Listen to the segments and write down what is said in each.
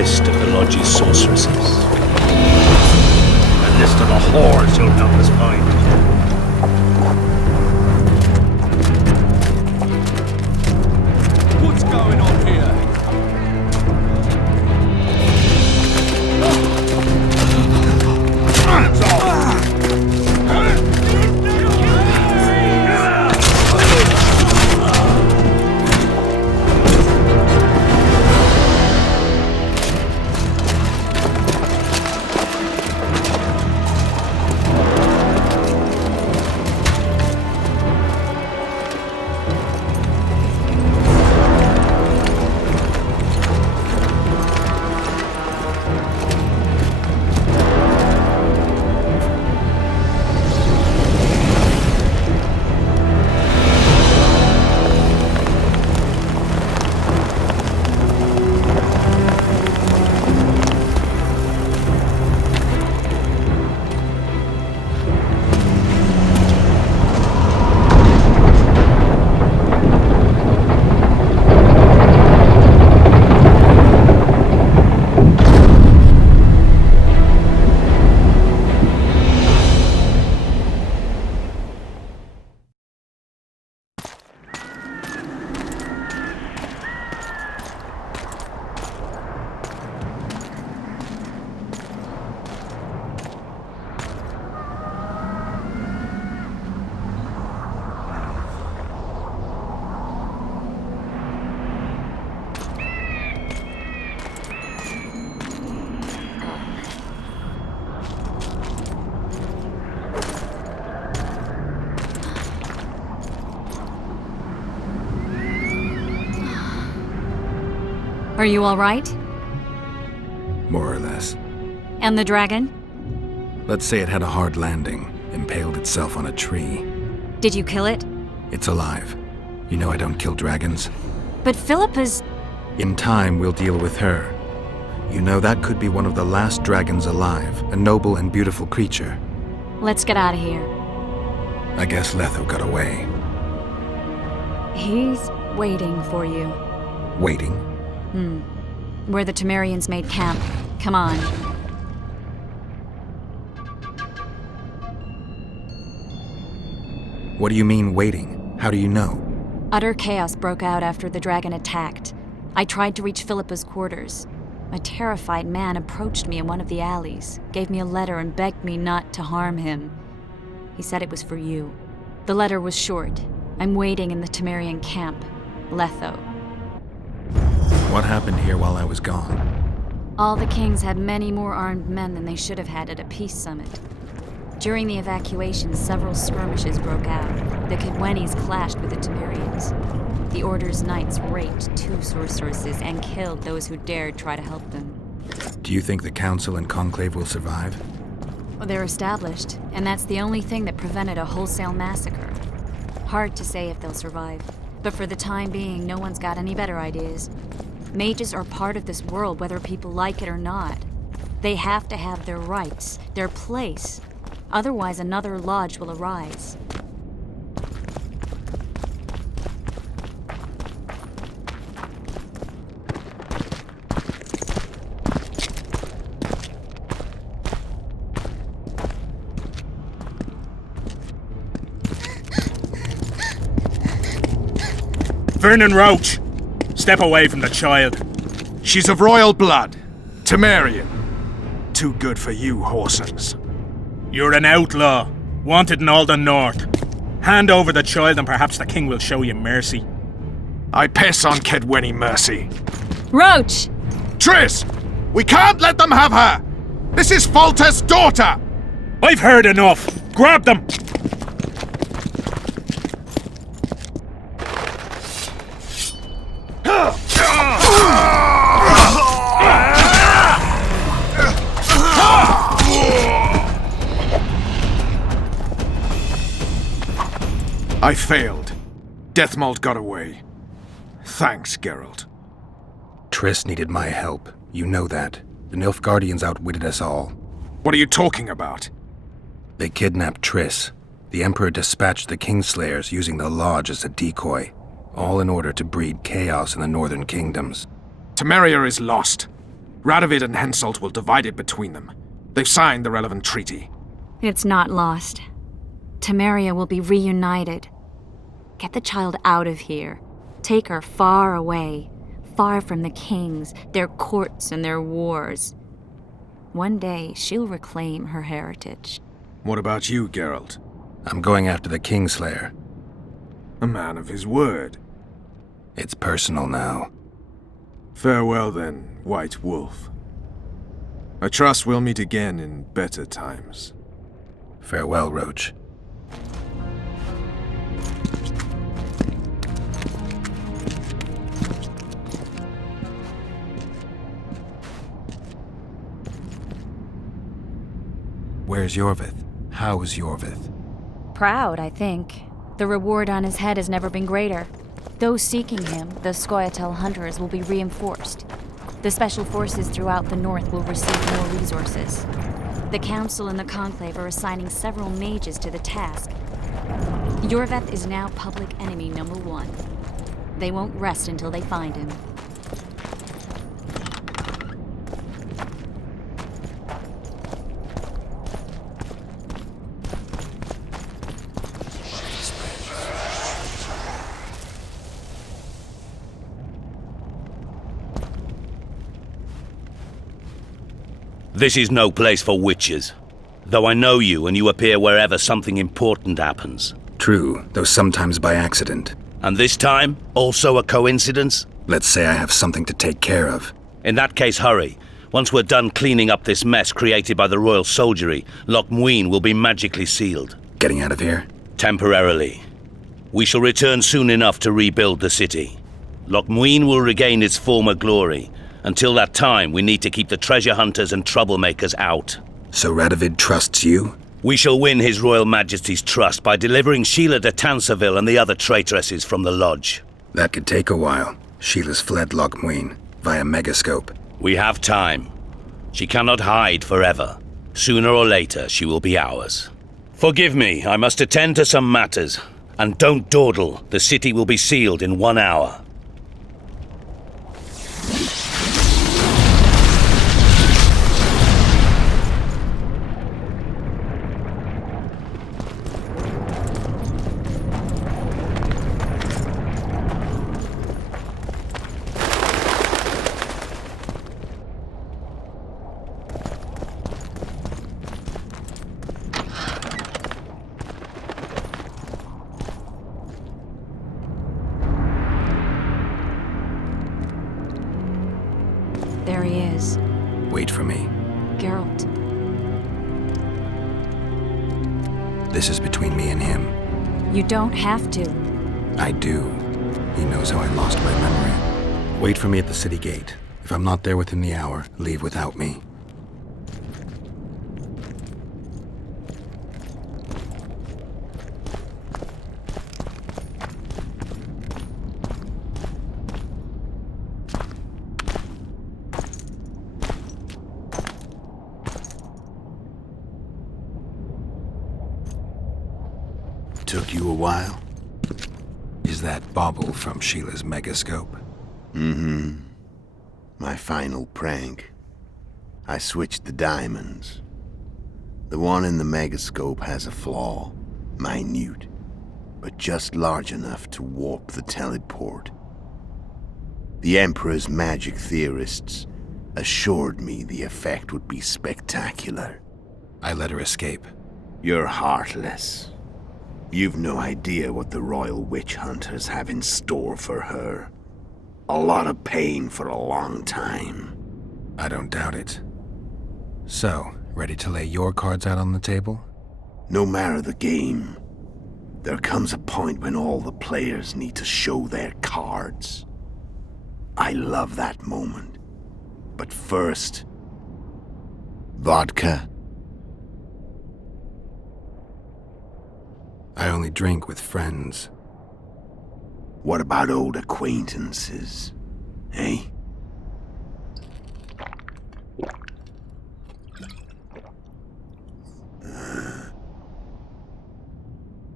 list of the Lodge's sorceresses. A list of the whores you'll doubtless find. What's going on here? Hands off! Are you all right? More or less. And the dragon? Let's say it had a hard landing, impaled itself on a tree. Did you kill it? It's alive. You know I don't kill dragons. But Philippa's... In time, we'll deal with her. You know that could be one of the last dragons alive, a noble and beautiful creature. Let's get out of here. I guess Letho got away. He's waiting for you. Waiting? Where the Temerians made camp. Come on. What do you mean, waiting? How do you know? Utter chaos broke out after the dragon attacked. I tried to reach Philippa's quarters. A terrified man approached me in one of the alleys, gave me a letter and begged me not to harm him. He said it was for you. The letter was short. I'm waiting in the Temerian camp. Letho. What happened here while I was gone? All the kings had many more armed men than they should have had at a peace summit. During the evacuation, several skirmishes broke out. The Kedwenis clashed with the Temerians. The Order's knights raped 2 sorceresses and killed those who dared try to help them. Do you think the Council and Conclave will survive? Well, they're established, and that's the only thing that prevented a wholesale massacre. Hard to say if they'll survive, but for the time being, no one's got any better ideas. Mages are part of this world, whether people like it or not. They have to have their rights, their place. Otherwise, another lodge will arise. Vernon Roach! Step away from the child. She's of royal blood. Temerian. Too good for you, Horsens. You're an outlaw, wanted in all the north. Hand over the child and perhaps the king will show you mercy. I piss on Kedweni mercy. Roach! Triss! We can't let them have her! This is Foltest's daughter! I've heard enough! Grab them! I failed. Deathmold got away. Thanks, Geralt. Triss needed my help. You know that. The Nilfgaardians outwitted us all. What are you talking about? They kidnapped Triss. The Emperor dispatched the Kingslayers using the Lodge as a decoy, all in order to breed chaos in the northern kingdoms. Temeria is lost. Radovid and Henselt will divide it between them. They've signed the relevant treaty. It's not lost. Temeria will be reunited. Get the child out of here. Take her far away, far from the kings, their courts, and their wars. One day, she'll reclaim her heritage. What about you, Geralt? I'm going after the Kingslayer. A man of his word. It's personal now. Farewell then, White Wolf. I trust we'll meet again in better times. Farewell, Roach. Where's Yorvith? How's Yorvith? Proud, I think. The reward on his head has never been greater. Those seeking him, the Scoia'tael hunters, will be reinforced. The special forces throughout the north will receive more resources. The Council and the Conclave are assigning several mages to the task. Yorvith is now public enemy number 1. They won't rest until they find him. This is no place for witches. Though I know you and you appear wherever something important happens. True, though sometimes by accident. And this time, also a coincidence? Let's say I have something to take care of. In that case, hurry. Once we're done cleaning up this mess created by the royal soldiery, Loch Muin will be magically sealed. Getting out of here? Temporarily. We shall return soon enough to rebuild the city. Loch Muin will regain its former glory. Until that time, we need to keep the treasure hunters and troublemakers out. So Radovid trusts you? We shall win His Royal Majesty's trust by delivering Sheila de Tansarville and the other traitresses from the lodge. That could take a while. Sheila's fled Loch Muin via Megascope. We have time. She cannot hide forever. Sooner or later, she will be ours. Forgive me, I must attend to some matters. And don't dawdle, the city will be sealed in 1 hour. There he is. Wait for me. Geralt. This is between me and him. You don't have to. I do. He knows how I lost my memory. Wait for me at the city gate. If I'm not there within the hour, leave without me. Took you a while? Is that bauble from Sheila's Megascope? Mm-hmm. My final prank. I switched the diamonds. The one in the Megascope has a flaw. Minute. But just large enough to warp the teleport. The Emperor's magic theorists assured me the effect would be spectacular. I let her escape. You're heartless. You've no idea what the royal witch hunters have in store for her. A lot of pain for a long time. I don't doubt it. So, ready to lay your cards out on the table? No matter the game, there comes a point when all the players need to show their cards. I love that moment. But first, vodka. I only drink with friends. What about old acquaintances? Eh?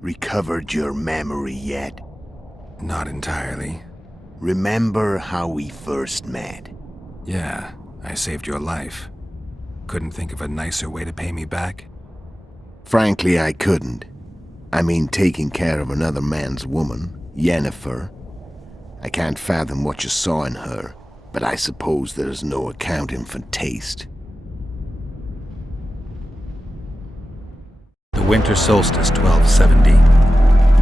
Recovered your memory yet? Not entirely. Remember how we first met? Yeah, I saved your life. Couldn't think of a nicer way to pay me back? Frankly, I couldn't. I mean, taking care of another man's woman, Yennefer. I can't fathom what you saw in her, but I suppose there's no accounting for taste. The winter solstice 1270.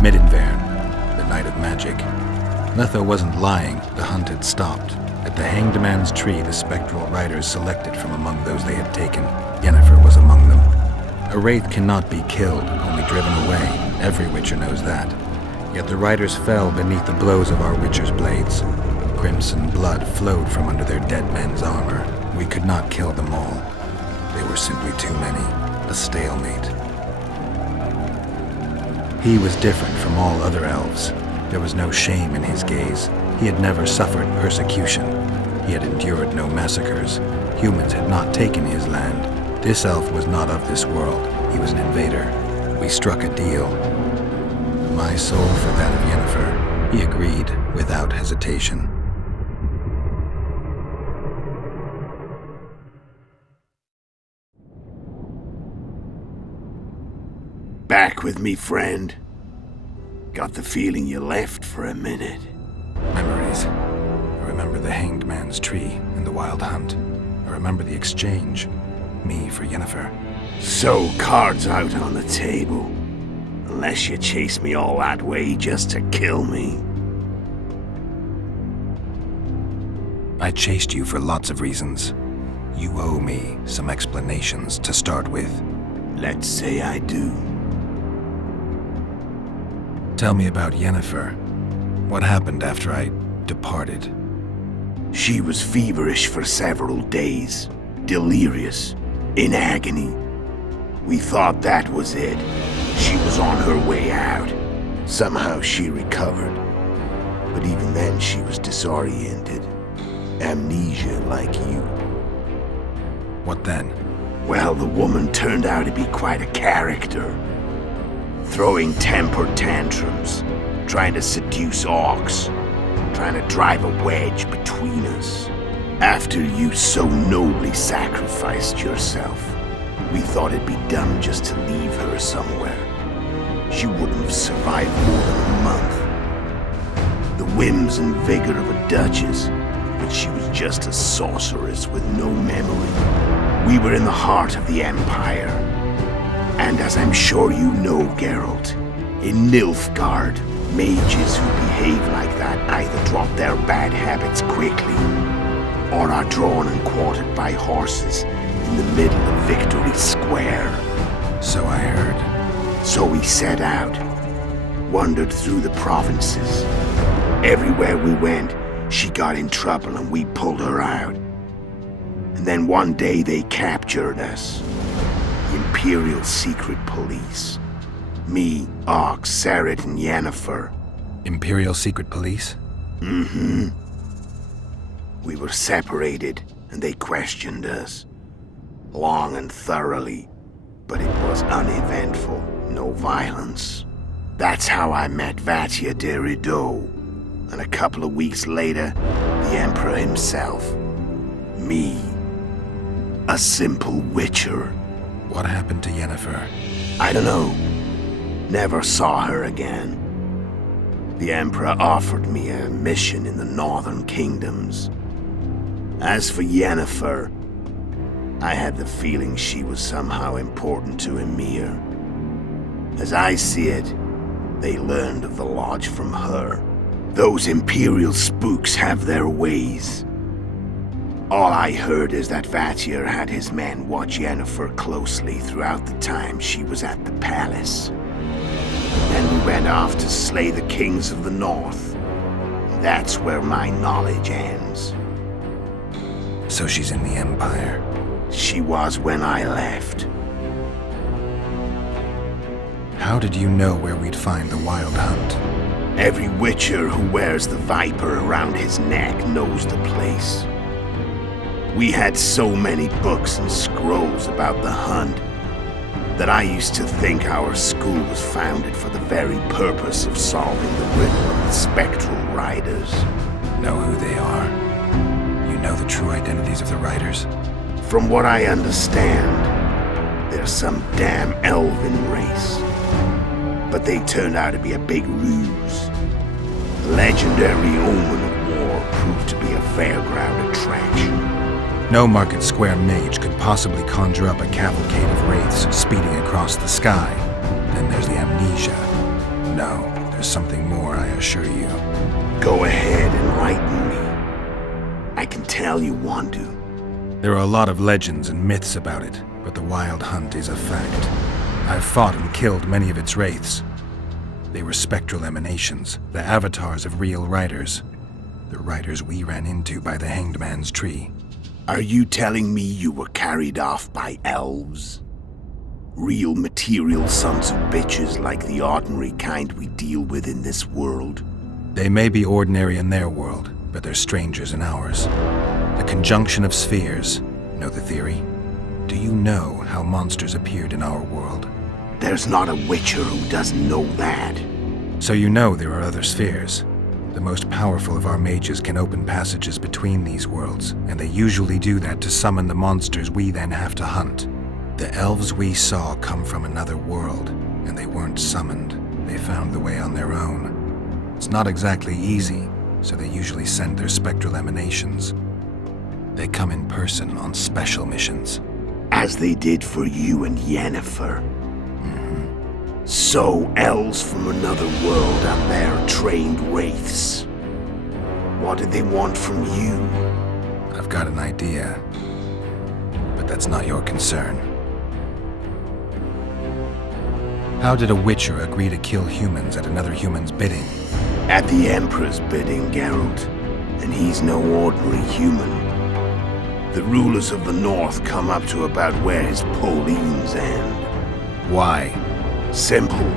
Midinvern, the night of magic. Letho wasn't lying, the hunt had stopped. At the Hanged Man's Tree, the spectral riders selected from among those they had taken. Yennefer was among them. A wraith cannot be killed, only driven away. Every Witcher knows that. Yet the riders fell beneath the blows of our Witcher's blades. Crimson blood flowed from under their dead men's armor. We could not kill them all. They were simply too many. A stalemate. He was different from all other elves. There was no shame in his gaze. He had never suffered persecution. He had endured no massacres. Humans had not taken his land. This elf was not of this world. He was an invader. We struck a deal. My soul for that of Yennefer. He agreed without hesitation. Back with me, friend. Got the feeling you left for a minute. Memories. I remember the Hanged Man's Tree and the Wild Hunt. I remember the exchange. Me for Yennefer. So, cards out on the table. Unless you chase me all that way just to kill me. I chased you for lots of reasons. You owe me some explanations to start with. Let's say I do. Tell me about Yennefer. What happened after I departed? She was feverish for several days, delirious, in agony. We thought that was it. She was on her way out. Somehow she recovered. But even then she was disoriented. Amnesia like you. What then? Well, the woman turned out to be quite a character. Throwing temper tantrums, trying to seduce orcs, trying to drive a wedge between us. After you so nobly sacrificed yourself, we thought it'd be dumb just to leave her somewhere. She wouldn't have survived more than a month. The whims and vigor of a duchess, but she was just a sorceress with no memory. We were in the heart of the Empire. And as I'm sure you know, Geralt, in Nilfgaard, mages who behave like that either drop their bad habits quickly, or are drawn and quartered by horses in the middle of Victory Square. So I heard. So we set out, wandered through the provinces. Everywhere we went, she got in trouble and we pulled her out. And then one day they captured us. Imperial Secret Police. Me, Ox, Sarret, and Yennefer. Imperial Secret Police? Mm-hmm. We were separated, and they questioned us. Long and thoroughly, but it was uneventful, no violence. That's how I met Vatia de Rideau, and a couple of weeks later, the Emperor himself. Me, a simple Witcher. What happened to Yennefer? I don't know. Never saw her again. The Emperor offered me a mission in the northern kingdoms. As for Yennefer, I had the feeling she was somehow important to Emir. As I see it, they learned of the lodge from her. Those Imperial spooks have their ways. All I heard is that Vatir had his men watch Yennefer closely throughout the time she was at the palace. Then we went off to slay the kings of the north. That's where my knowledge ends. So she's in the Empire. She was when I left. How did you know where we'd find the Wild Hunt? Every Witcher who wears the viper around his neck knows the place. We had so many books and scrolls about the hunt that I used to think our school was founded for the very purpose of solving the riddle of the spectral riders. Know who they are? You know the true identities of the riders? From what I understand, they're some damn elven race. But they turned out to be a big ruse. The legendary omen of war proved to be a fairground attraction. No Market Square mage could possibly conjure up a cavalcade of wraiths speeding across the sky. Then there's the amnesia. No, there's something more, I assure you. Go ahead, enlighten me. I can tell you want to. There are a lot of legends and myths about it, but the Wild Hunt is a fact. I've fought and killed many of its wraiths. They were spectral emanations, the avatars of real riders. The riders we ran into by the Hanged Man's Tree. Are you telling me you were carried off by elves? Real material sons of bitches like the ordinary kind we deal with in this world? They may be ordinary in their world, but they're strangers in ours. The conjunction of spheres. Know the theory? Do you know how monsters appeared in our world? There's not a Witcher who doesn't know that. So you know there are other spheres. The most powerful of our mages can open passages between these worlds, and they usually do that to summon the monsters we then have to hunt. The elves we saw come from another world, and they weren't summoned. They found the way on their own. It's not exactly easy, so they usually send their spectral emanations. They come in person on special missions. As they did for you and Yennefer. So, elves from another world and their trained wraiths. What did they want from you? I've got an idea, but that's not your concern. How did a Witcher agree to kill humans at another human's bidding? At the Emperor's bidding, Geralt. And he's no ordinary human. The rulers of the North come up to about where his Pauline's end. Why? Simple.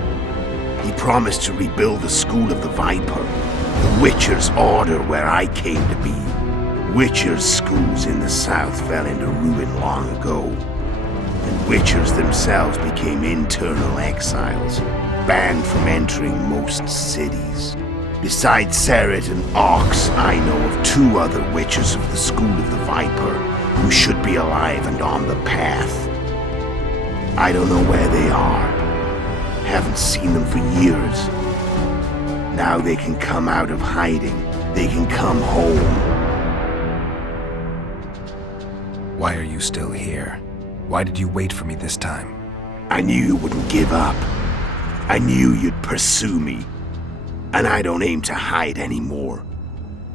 He promised to rebuild the School of the Viper, the Witcher's order where I came to be. Witcher's schools in the south fell into ruin long ago, and Witchers themselves became internal exiles, banned from entering most cities. Besides Seret and Ox, I know of 2 other Witchers of the School of the Viper who should be alive and on the path. I don't know where they are. Haven't seen them for years. Now they can come out of hiding. They can come home. Why are you still here? Why did you wait for me this time? I knew you wouldn't give up. I knew you'd pursue me. And I don't aim to hide anymore.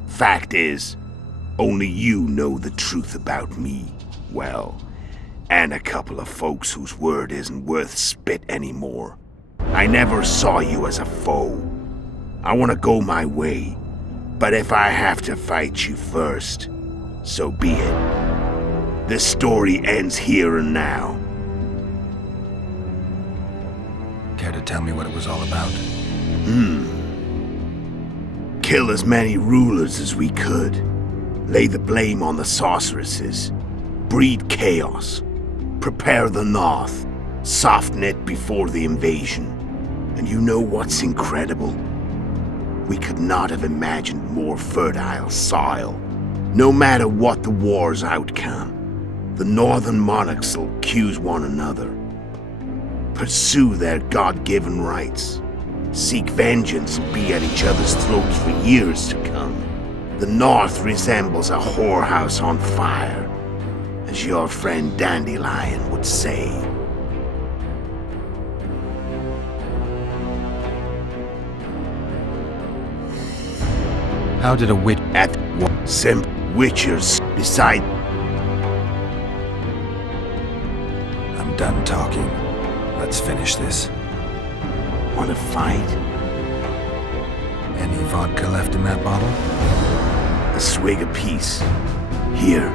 Fact is, only you know the truth about me. Well, and a couple of folks whose word isn't worth spit anymore. I never saw you as a foe. I want to go my way, but if I have to fight you first, so be it. This story ends here and now. Care to tell me what it was all about? Kill as many rulers as we could. Lay the blame on the sorceresses. Breed chaos. Prepare the North. Soften it before the invasion. And you know what's incredible? We could not have imagined more fertile soil. No matter what the war's outcome, the northern monarchs will accuse one another. Pursue their God-given rights. Seek vengeance and be at each other's throats for years to come. The North resembles a whorehouse on fire, as your friend Dandelion would say. How did a witch... At Simp Witchers beside... I'm done talking. Let's finish this. Want to fight? Any vodka left in that bottle? A swig apiece. Here.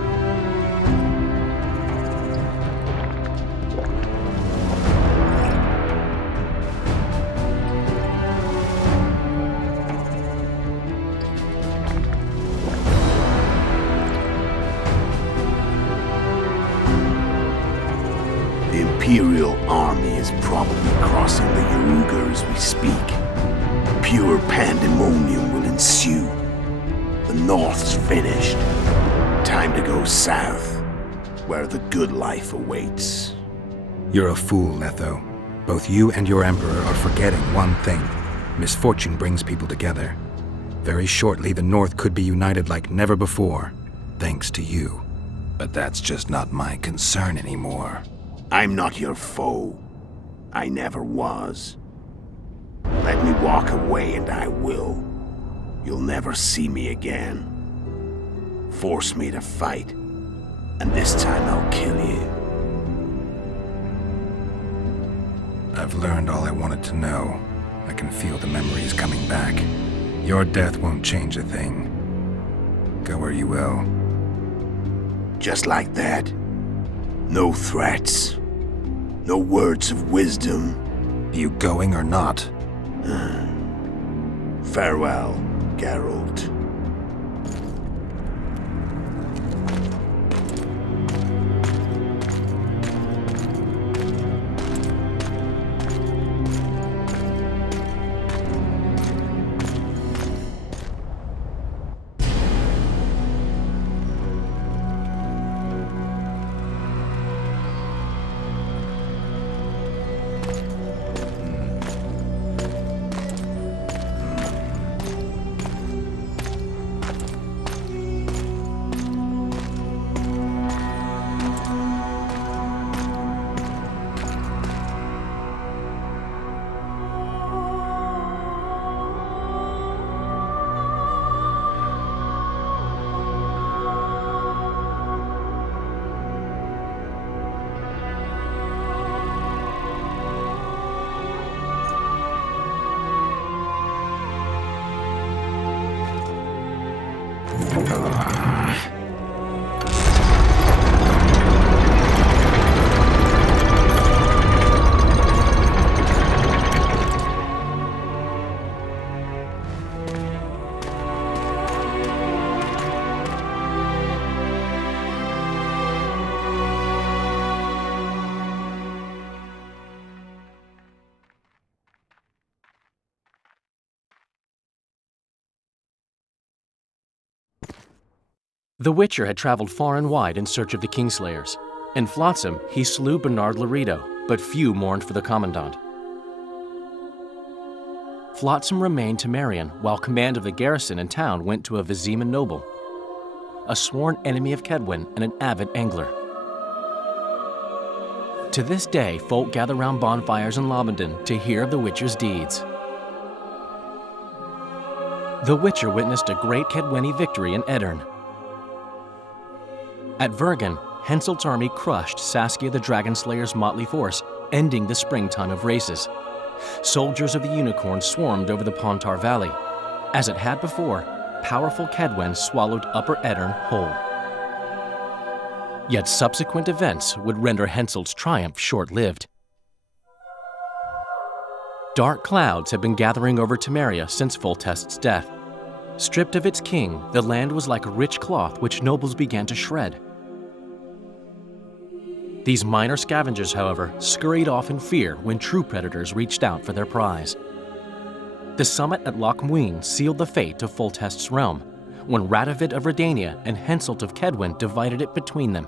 The Imperial army is probably crossing the Yaruga as we speak. Pure pandemonium will ensue. The North's finished. Time to go south, where the good life awaits. You're a fool, Netho. Both you and your Emperor are forgetting one thing. Misfortune brings people together. Very shortly, the North could be united like never before, thanks to you. But that's just not my concern anymore. I'm not your foe. I never was. Let me walk away and I will. You'll never see me again. Force me to fight, and this time I'll kill you. I've learned all I wanted to know. I can feel the memories coming back. Your death won't change a thing. Go where you will. Just like that. No threats. No words of wisdom. You going or not? Farewell, Geralt. The Witcher had traveled far and wide in search of the Kingslayers. In Flotsam, he slew Bernard Laredo, but few mourned for the Commandant. Flotsam remained Temerian, while command of the garrison and town went to a Vizima noble, a sworn enemy of Kedwen and an avid angler. To this day, folk gather round bonfires in Lobenden to hear of the Witcher's deeds. The Witcher witnessed a great Kedweni victory in Edirn. At Vergen, Henselt's army crushed Saskia the Dragonslayer's motley force, ending the springtime of races. Soldiers of the Unicorn swarmed over the Pontar Valley. As it had before, powerful Kedwen swallowed Upper Edirn whole. Yet subsequent events would render Henselt's triumph short-lived. Dark clouds had been gathering over Temeria since Foltest's death. Stripped of its king, the land was like a rich cloth which nobles began to shred. These minor scavengers, however, scurried off in fear when true predators reached out for their prize. The summit at Loch Muin sealed the fate of Foltest's realm, when Radovid of Redania and Henselt of Kedwen divided it between them.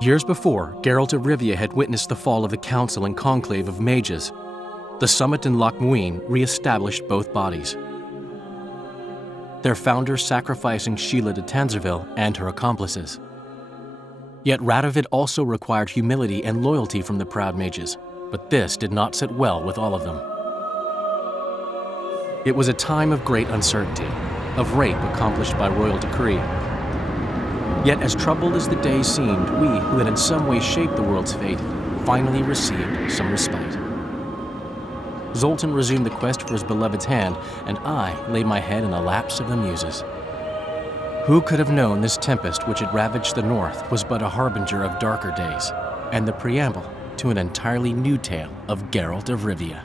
Years before, Geralt of Rivia had witnessed the fall of the Council and Conclave of Mages. The summit in Loch Muin re-established both bodies, their founders sacrificing Sheila de Tanzerville and her accomplices. Yet Radovid also required humility and loyalty from the proud mages, but this did not sit well with all of them. It was a time of great uncertainty, of rape accomplished by royal decree. Yet as troubled as the days seemed, we, who had in some way shaped the world's fate, finally received some respite. Zoltan resumed the quest for his beloved's hand, and I laid my head in the laps of the muses. Who could have known this tempest which had ravaged the north was but a harbinger of darker days, and the preamble to an entirely new tale of Geralt of Rivia.